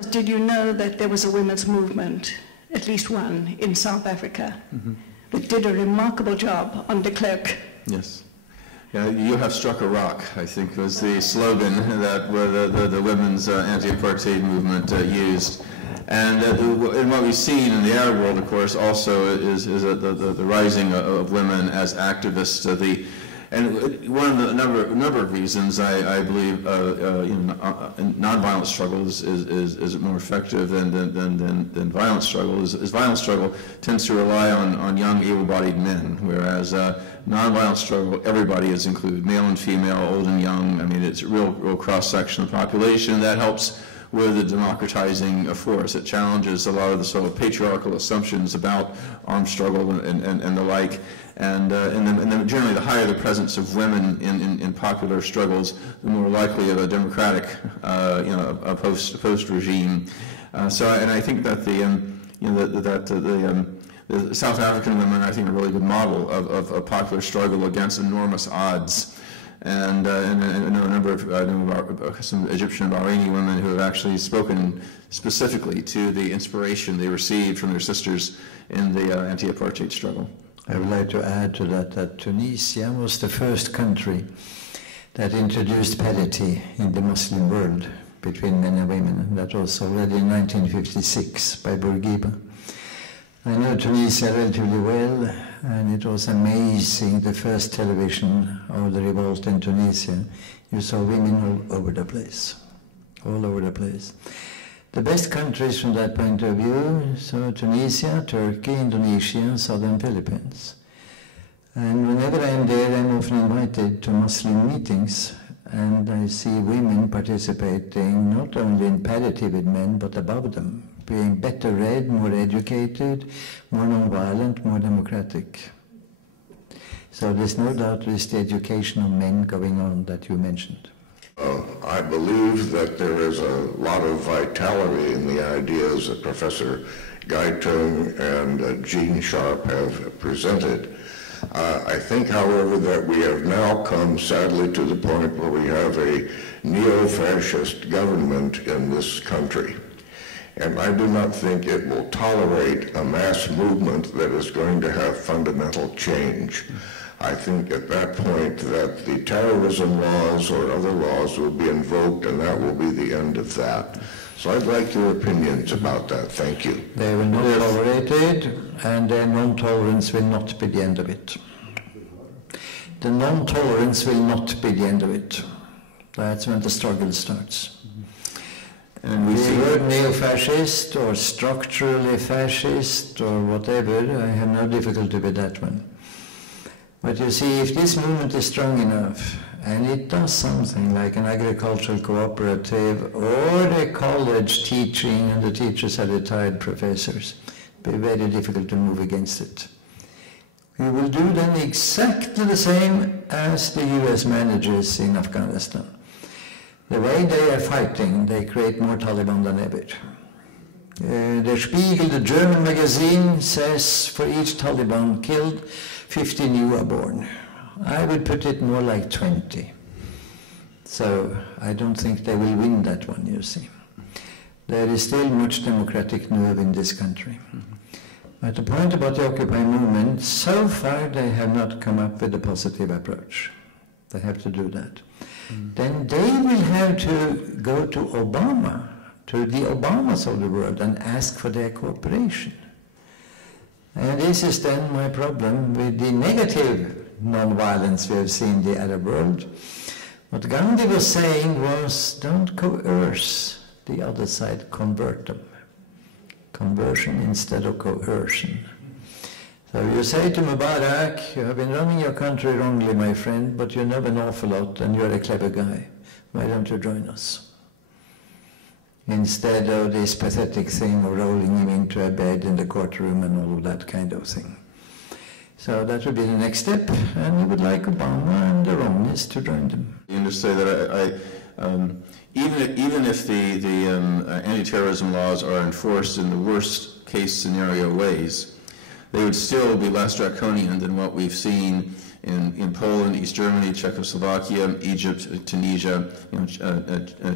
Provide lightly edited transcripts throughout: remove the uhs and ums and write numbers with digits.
Did you know that there was a women's movement, at least one, in South Africa, that did a remarkable job on de Klerk? Yes. Yeah, you have struck a rock, I think, was the slogan that the women's anti-apartheid movement used. And what we've seen in the Arab world, of course, also is the rising of women as activists. And one of the number of reasons I believe nonviolent struggle is more effective than violent struggle is violent struggle tends to rely on young, able-bodied men, whereas nonviolent struggle, everybody is included, male and female, old and young. I mean, it's a real cross-section of the population. That helps with the democratizing force. It challenges a lot of the sort of patriarchal assumptions about armed struggle and the like. And then generally, the higher the presence of women in popular struggles, the more likely of a democratic, a post regime. And I think that the South African women, I think, are a really good model of a popular struggle against enormous odds. And I know a number of some Egyptian and Bahraini women who have actually spoken specifically to the inspiration they received from their sisters in the anti-apartheid struggle. I would like to add to that Tunisia was the first country that introduced parity in the Muslim world between men and women. And that was already in 1956 by Bourguiba. I know Tunisia relatively well, and it was amazing, the first television of the revolt in Tunisia. You saw women all over the place, all over the place. The best countries from that point of view, so Tunisia, Turkey, Indonesia, southern Philippines. And whenever I'm there, I'm often invited to Muslim meetings, and I see women participating not only in parity with men, but above them, being better read, more educated, more non-violent, more democratic. So there's no doubt there's the education of men going on that you mentioned. I believe that there is a lot of vitality in the ideas that Professor Gaitung and Jean Sharp have presented. I think, however, that we have now come, sadly, to the point where we have a neo-fascist government in this country. And I do not think it will tolerate a mass movement that is going to have fundamental change. I think at that point that the terrorism laws or other laws will be invoked, and that will be the end of that. So I'd like your opinions about that. Thank you. They will not tolerate it, and their non-tolerance will not be the end of it. The non-tolerance will not be the end of it. That's when the struggle starts. And we see word neo-fascist or structurally fascist or whatever, I have no difficulty with that one. But you see, if this movement is strong enough, and it does something like an agricultural cooperative or a college teaching, and the teachers are retired professors, it will be very difficult to move against it. We will do then exactly the same as the US manages in Afghanistan. The way they are fighting, they create more Taliban than ever. Der Spiegel, the German magazine, says for each Taliban killed, 50 new are born. I would put it more like 20. So I don't think they will win that one, you see. There is still much democratic nerve in this country. But the point about the Occupy movement, so far they have not come up with a positive approach. They have to do that. Then they will have to go to Obama, to the Obamas of the world, and ask for their cooperation. And this is then my problem with the negative non-violence we have seen in the Arab world. What Gandhi was saying was, don't coerce the other side, convert them. Conversion instead of coercion. So you say to Mubarak, you have been running your country wrongly, my friend, but you know an awful lot and you're a clever guy. Why don't you join us? Instead of this pathetic thing of rolling him into a bed in the courtroom and all of that kind of thing. So that would be the next step, and we would like Obama and the Romneys to join them. You just say that even if the anti-terrorism laws are enforced in the worst case scenario ways, they would still be less draconian than what we've seen in Poland, East Germany, Czechoslovakia, Egypt, Tunisia,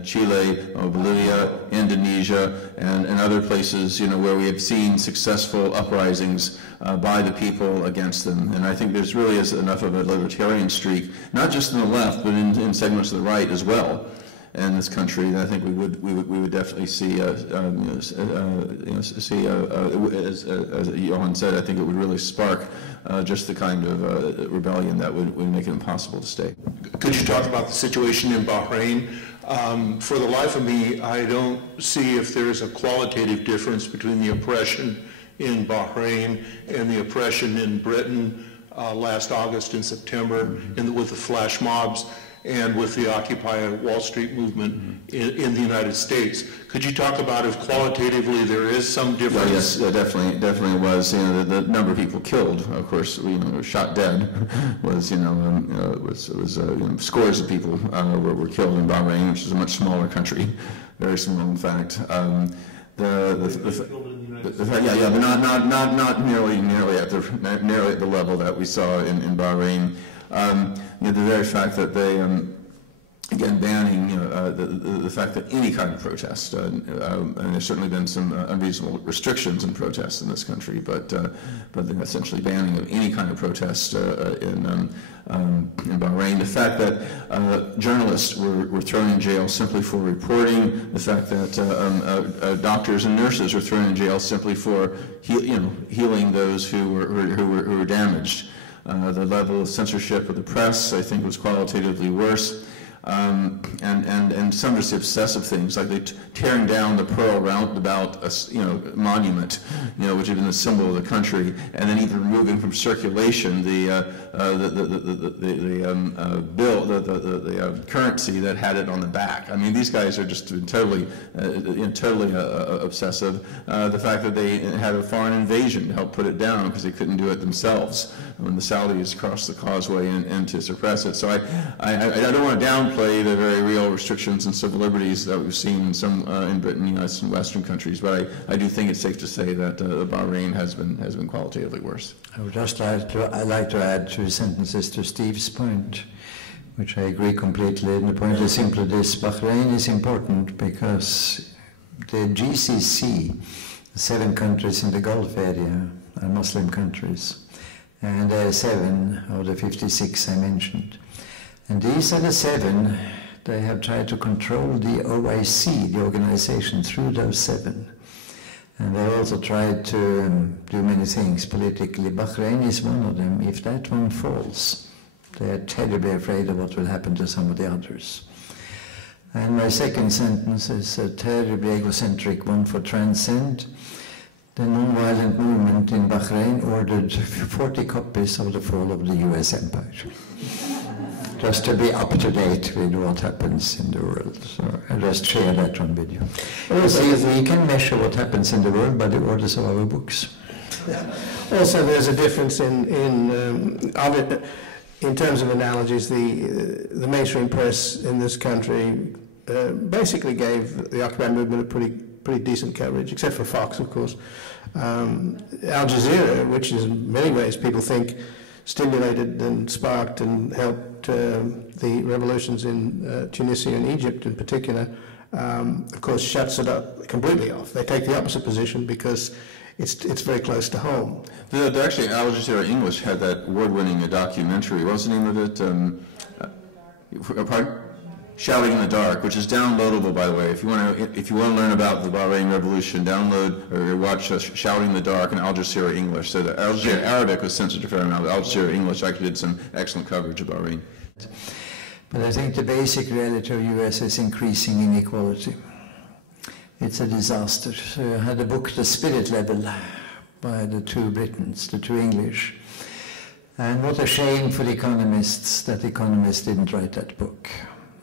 Chile, Bolivia, Indonesia, and other places, where we have seen successful uprisings by the people against them. And I think there's really is enough of a libertarian streak, not just in the left, but in segments of the right as well, in this country. And I think we would definitely see, as Johan said, I think it would really spark just the kind of rebellion that would make it impossible to stay. Could you talk about the situation in Bahrain? For the life of me, I don't see if there is a qualitative difference between the oppression in Bahrain and the oppression in Britain last August and September, with the flash mobs and with the Occupy Wall Street movement in the United States. Could you talk about if qualitatively there is some difference? Yes, definitely was. The number of people killed, of course, shot dead, was scores of people were killed in Bahrain, which is a much smaller country, very small, in fact. But not nearly at the level that we saw in Bahrain. The very fact that they, again, banning the fact that any kind of protest, and there's certainly been some unreasonable restrictions in protests in this country, but they're essentially banning of any kind of protest in Bahrain. The fact that journalists were thrown in jail simply for reporting, the fact that doctors and nurses were thrown in jail simply for healing those who were damaged. The level of censorship of the press, I think, was qualitatively worse. And some just obsessive things, like tearing down the Pearl Roundabout, monument, which had been the symbol of the country, and then even removing from circulation the bill, the currency that had it on the back. I mean, these guys are just totally obsessive. The fact that they had a foreign invasion to help put it down because they couldn't do it themselves when the Saudis crossed the causeway and to suppress it. So I don't want to downplay the very real restrictions and civil liberties that we've seen in some in Britain, U.S. and Western countries, but I do think it's safe to say that Bahrain has been qualitatively worse. I would just like to add 2 sentences to Steve's point, which I agree completely. And the point is simply this: Bahrain is important because the GCC, the 7 countries in the Gulf area, are Muslim countries. And there are 7 of the 56 I mentioned. And these are the 7, they have tried to control the OIC, the organization, through those 7. And they also tried to do many things politically. Bahrain is one of them. If that one falls, they are terribly afraid of what will happen to some of the others. And my second sentence is a terribly egocentric one for Transcend. The non-violent movement in Bahrain ordered 40 copies of The Fall of the US Empire, just to be up to date with what happens in the world. So I just share that one with you. See, we can measure what happens in the world by the orders of our books. Also, there's a difference in terms of analogies. The mainstream press in this country basically gave the Occupy movement a pretty decent coverage, except for Fox, of course. Al Jazeera, which is in many ways people think stimulated and sparked and helped the revolutions in Tunisia and Egypt in particular, of course shuts it up completely off. They take the opposite position because it's very close to home. Actually, Al Jazeera English had that award-winning documentary. What was the name of it? Pardon? Shouting in the Dark, which is downloadable, by the way. If you want to learn about the Bahrain Revolution, download or watch Shouting in the Dark in Al Jazeera English. So the Al Jazeera Arabic was censored a fair amount. Al Jazeera English actually did some excellent coverage of Bahrain. But I think the basic reality of the U.S. is increasing inequality. It's a disaster. So I had a book, The Spirit Level, by the 2 Britons, the 2 English. And what a shame for the economists that the economists didn't write that book.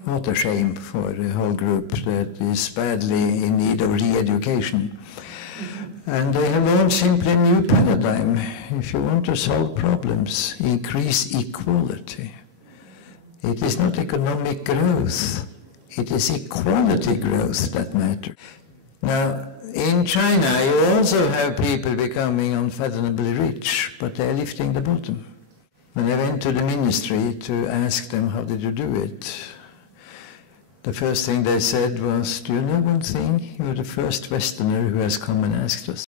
What a shame for the whole group that is badly in need of re-education. And they have launched simply a new paradigm. If you want to solve problems, increase equality. It is not economic growth. It is equality growth that matters. Now, in China, you also have people becoming unfathomably rich, but they're lifting the bottom. When I went to the ministry to ask them how did you do it, the first thing they said was, do you know one thing? You're the first Westerner who has come and asked us.